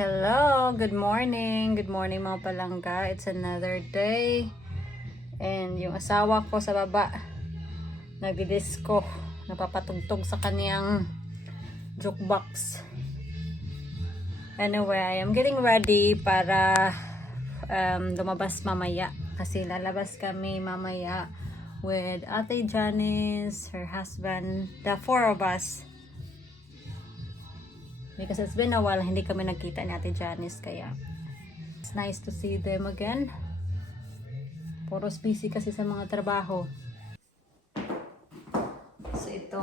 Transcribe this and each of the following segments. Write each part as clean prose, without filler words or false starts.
Hello, good morning. Good morning mga palangga. It's another day. And yung asawa ko sa baba, nagdi-disco. Napapatugtog sa kaniyang jukebox. Anyway, I am getting ready para lumabas mamaya. Kasi lalabas kami mamaya with Ate Janice, her husband, the four of us. Because it's been a while, hindi kami nagkita ni Ate Janice, kaya it's nice to see them again. Puros busy kasi sa mga trabaho. So ito,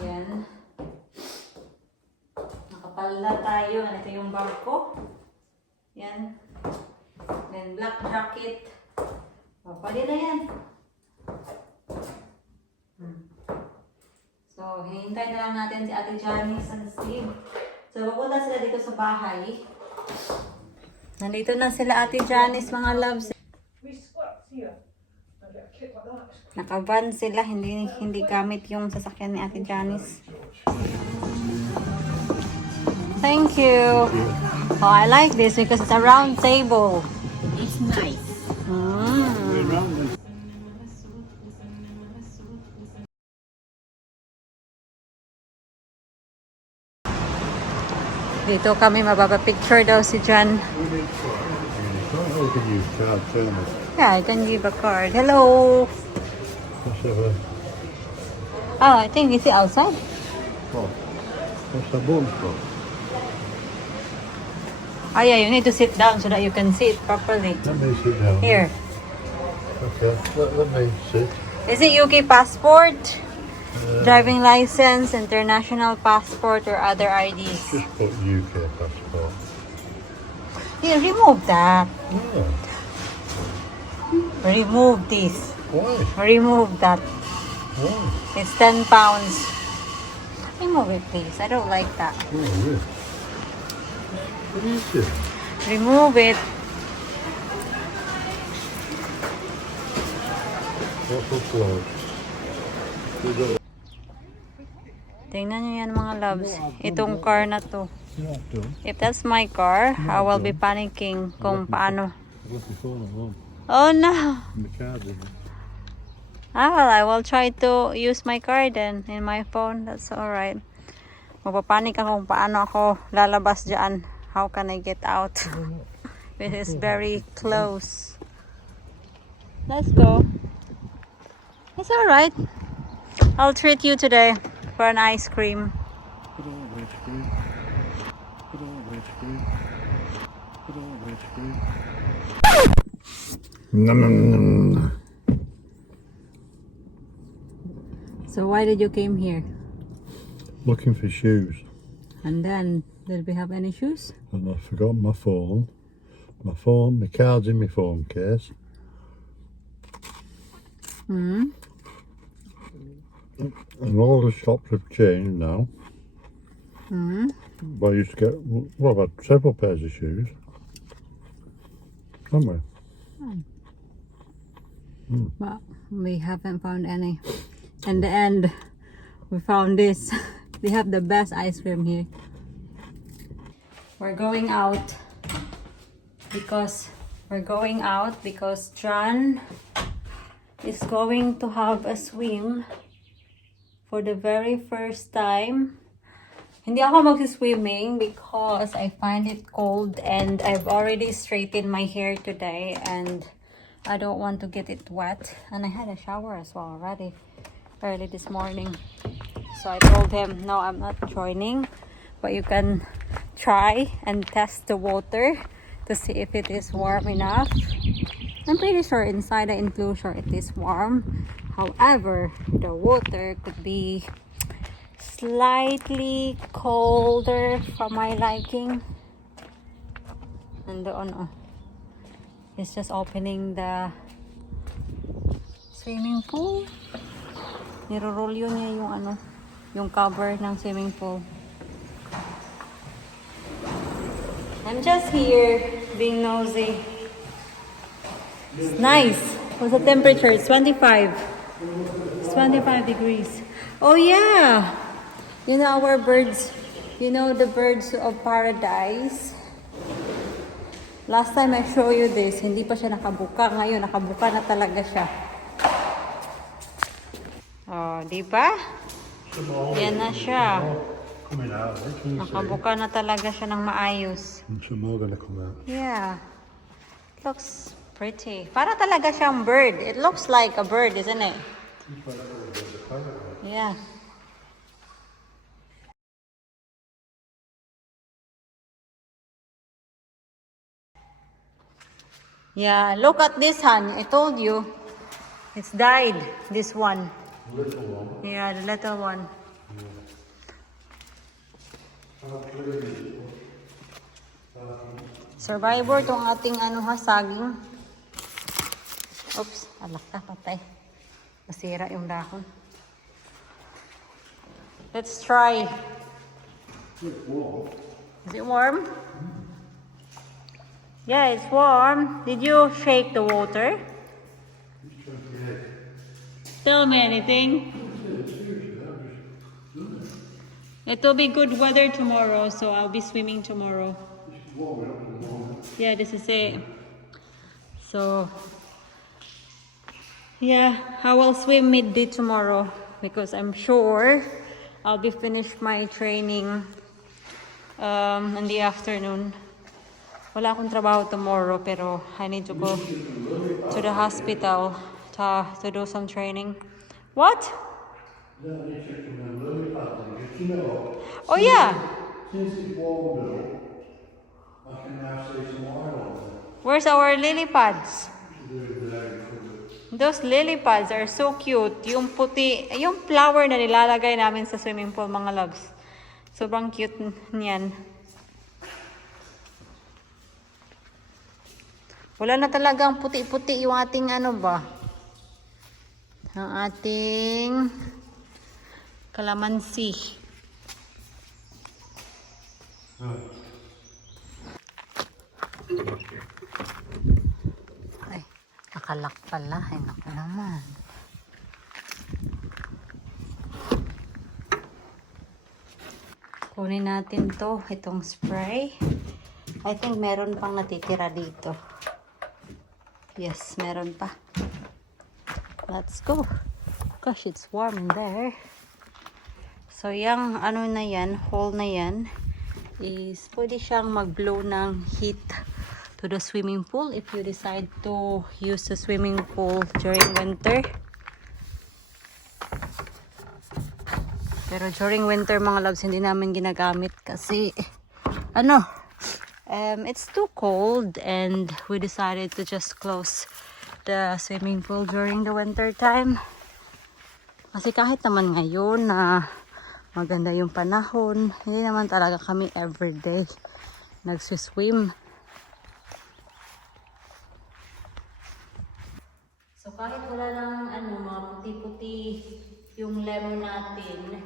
yan. Nakapala tayo. Ito yung bag ko. Yan. Then black jacket. O, pwede na yan. So, hihintay na lang natin si Ate Janice and Steve. So, pupunta sila dito sa bahay. Nandito na sila Ate Janice, mga loves. Nakavan sila, hindi gamit yung sasakyan ni Ate Janice. Thank you. Oh, I like this because it's a round table. It's nice. Dito kami mababa-picture daw si John. Yeah, I can give a card. Hello. Oh, I think is it outside? What's the bone for? Oh yeah, you need to sit down so that you can see it properly. Let me sit down. Here. Okay, let me sit. Is it UK passport? Driving license, international passport, or other IDs? Just put UK passport. Yeah, remove that. Yeah. Remove this. Why? Remove that. Why? It's 10 pounds. Remove it, please. I don't like that. Oh, yeah. What is it? Remove it. What's the floor? Tingnan nyo yan mga loves. Itong car na to. Yeah, I've done. If that's my car, I will be panicking kung paano. I've left my phone at home. Oh no! My card in it. Ah, well, I will try to use my card then in my phone. That's alright. Mapapanik ako kung paano ako lalabas dyan. How can I get out? It is very close. Let's go. It's alright. I'll treat you today for an ice cream. Put on ice cream. Put on ice cream. Put on ice cream. Nom nom nom nom. So why did you came here? Looking for shoes. And then, did we have any shoes? And I forgot my phone. My phone, my card's in my phone case. Hmm. And all the shops have changed now. Hmm. Well, I used to get, well, I've had several pairs of shoes. Haven't we? But we haven't found any. In the end, we found this. They have the best ice cream here. We're going out because John is going to have a swim for the very first time. Hindi ako mag-swimming because I find it cold and I've already straightened my hair today and I don't want to get it wet. And I had a shower as well already early this morning. So I told him, no, I'm not joining, but you can try and test the water to see if it is warm enough. I'm pretty sure inside the enclosure it is warm. However, the water could be slightly colder for my liking. And doon, it's just opening the swimming pool. Nirorolyo niya yung yung cover ng swimming pool. I'm just here being nosy. It's nice. What's the temperature? It's 25. It's 25 degrees. Oh yeah! You know our birds You know the birds of paradise? Last time I show you this, hindi pa siya nakabuka. Ngayon, nakabuka na talaga siya. Oh, di ba? Yan na siya. Coming out, can you see? Nakabuka na talaga siya ng maayos. Some more gonna come out. Yeah. It looks pretty. Para talaga siyang bird. It looks like a bird, isn't it? Yeah. Yeah, look at this one. I told you. It's died, this one. Little one. Yeah, the little one. Survivor tong ating ano ha, saging. Oops, alak ka, patay. Nasira yung dahon. Let's try. Is it warm? Yeah, it's warm. Did you shake the water? Tell me anything. It will be good weather tomorrow, so I'll be swimming tomorrow. Yeah, this is it. So, yeah, I will swim midday tomorrow because I'm sure I'll be finished my training in the afternoon. Wala akong trabaho tomorrow, pero I need to go to the hospital to do some training. What? Oh yeah. Since it's warm now, I can now see some oil on it. Where's our lily pads? Those lily pads are so cute. Yung puti, yung flower na nilalagay namin sa swimming pool, mga loves. Sobrang cute niyan. Wala na talagang puti-puti yung ating ano ba? Ang ating kalamansi. Ay, nakalak pala. Ay, naku naman. Kunin natin to, itong spray. I think meron pang natitira dito. Yes, meron pa. Let's go. Gosh, it's warm in there. So, yung ano na yan, hole na yan, is pwede siyang mag-blow ng heat to the swimming pool if you decide to use the swimming pool during winter. Pero during winter, mga loves, hindi namin ginagamit kasi ano, it's too cold and we decided to just close the swimming pool during the winter time. Kasi kahit naman ngayon na maganda yung panahon, hindi naman talaga kami everyday nagsiswim. So kahit wala lang ano, mga puti-puti yung lemon natin,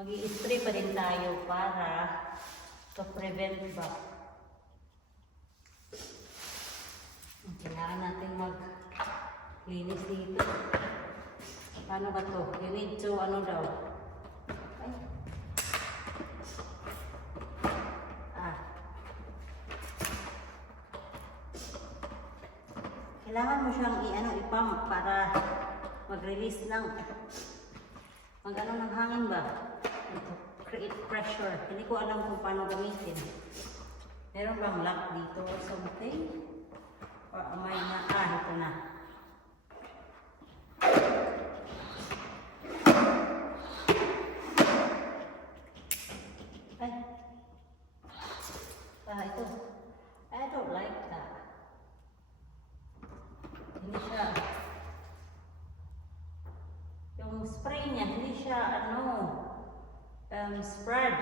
mag-i-spray pa din tayo para to prevent ba. Kailangan natin mag-linis dito. Paano ba to? You need to ano daw? Ay. Kailangan mo siyang i-pump para mag-release ng mag-ano ng hangin ba? To create pressure. Hindi ko alam kung paano gamitin. Meron bang lock dito or something? Or am I na? Ito na. Ay. Ito. I don't like that. Hindi siya. Yung spray niya, hindi siya spread.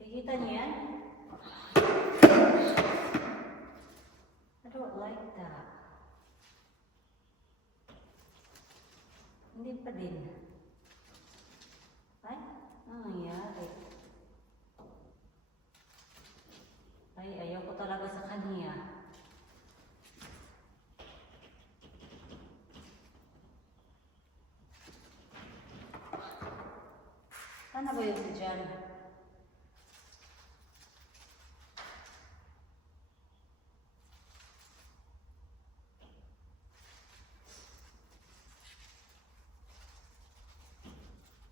Kikita niyo yan? I don't like that. Hindi pa din. Ay, ano nangyari? Ay, ayaw ko talaga sa kanya. Sana ba yun si Jan?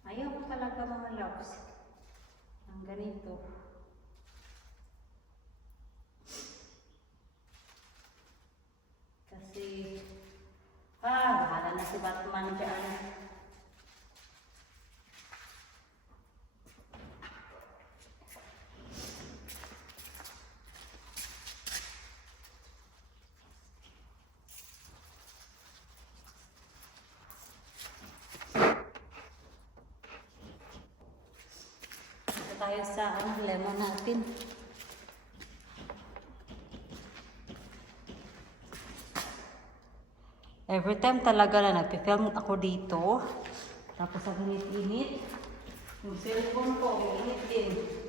Ayaw ko talaga mga loves. Ang ganito. Kasi, bahala na si Batman dyan. Ito tayo sa lemon natin. Every time talaga na nagpipilm ako dito. Tapos ang init-init. Yung cellphone ko, init din.